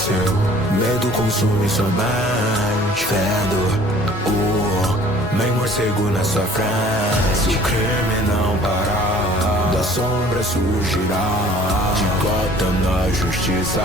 seu medo consome sua mente. Vendo o meio morcego na sua frente. Se o crime não parar, da sombra surgirá de Gotham na justiça.